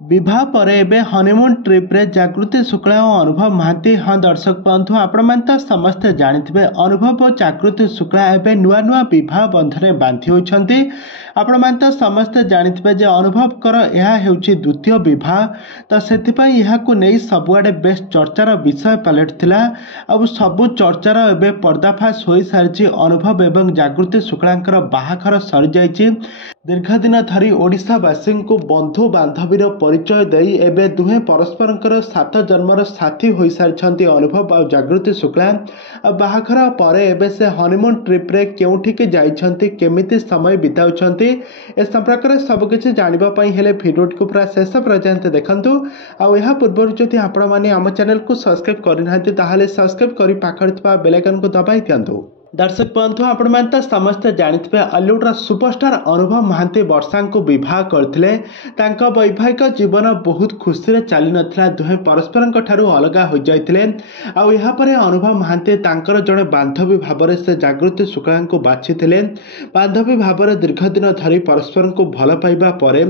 विवाह पर एबे हनीमून ट्रिप रे जागृति शुक्ला और अनुभव महांती। हाँ दर्शक बंधु आपण तो समस्ते जानिथिबे अनुभव और जागृति शुक्ला एबे नुआ नुआ विवाह बंधन बांधि होइछन्ती। आपण तो समस्ते जानिथिबे जे अनुभव कर यह हेउची द्वितीय विवाह। तो सेथिपई यहाकु नै सबुआडे बेस चर्चार विषय पलटिथिला। अब सबु चर्चार एबे पर्दाफाश होई सारिछि। अनुभव एवं जागृति शुक्लांकर बाहाघर सरी जाइछि। दीर्घ दिन धरी ओडिशावासी को बंधु बांधवीर परिचय देई एबे दुहे परस्परंकर 7 जन्मर साथी होई सारिछन्ती अनुभव और जागृति शुक्ला। बाहाघर पर एबे से हनीमून ट्रिप रे केउठिके जाइछन्ती, केमिति समय बिताउछन्ती, ए संपर्क में सबकिछि जानिबा पई हेले भिडियोटी को पूरा शेष पर्यंत देखंतु। आ यहा पूर्व जदि आपण माने आम चैनल को सब्सक्राइब करिनांती ताहाले सब्सक्राइब करी पाखरे थिबा बेल आइकन को दबाई दियंतु। दर्शक बंधु आपण मैंने तो समस्ते जानिथिबे हॉलीवुड सुपरस्टार अनुभव महांती वर्षा को विवाह करथिले। तांका वैवाहिक जीवन बहुत खुशी रे चली नथिला। दुहे परस्पर ठारू अलग हो जाइथिले। आ यहा परे अनुभव महांती तांकर जड़े बांधवी भाव से जागृति शुक्ला को बाछिथिले। बांधवी भाव दीर्घ दिन धरी परस्पर को भल पाइबा परे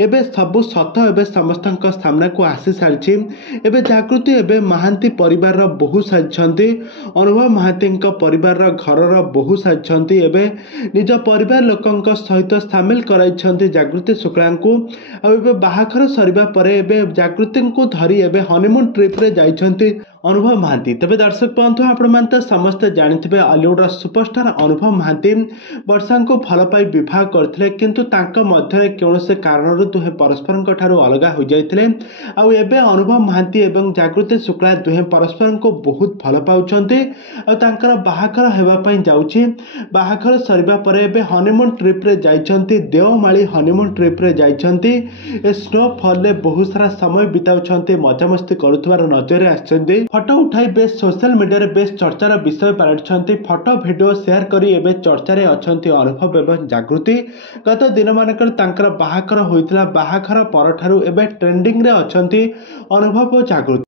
एबे सबु सत एबे समस्तक सामना को आसी सारिछि। एबे जागृति एबे महांती परिवार रो बहु साजिछन्ती। अनुभव महांती परिवार घरर बहु साजिछन्ती। एबे निज परिवार लोकंक सहित सामिल कराइछन्ती जागृति शुक्ला को। एबे बाहाघर सरिबा परे एबे जागृति को धरी एबे हनीमून ट्रिप रे जाइछन्ती अनुभव महांती। तबे दर्शक बंधु आपण मैंने तो समस्ते जानिथिबे हॉलीवुड सुपरस्टार अनुभव महांती वर्षा को भल पाई विवाह करथिले, किंतु तांक मध्यरे कौनसी कारणरू दुहे परस्पर ठारू अलग हो जाइथिले। आ एबे अनुभव महांती एवं जागृति शुक्ला दुहे परस्पर को बहुत भल पाउछन्ती। आ तांकर बाहाघर हेबा पई जाउछि। बाहाघर सरिबा परे एबे हनीमून ट्रिप रे जाइछन्ती। देवमाली हनीमून ट्रिप रे जाइछन्ती। ए स्नोफॉल रे बहुत सारा समय बिताउछन्ती, मजामस्ती करुथबार नजर आछन्ती। फोटो उठाई बेस सोशल मीडिया रे बेस चर्चार विषय पलटिछन्ती। फोटो वीडियो शेयर करी एबे चर्चा रे अछन्ती अनुभव एवं जागृति। गत दिन मानकर तांकर बाहाघर होइतिला। बाहाघर परठारू एबे ट्रेंडिंग रे अछन्ती अनुभव और जागृति।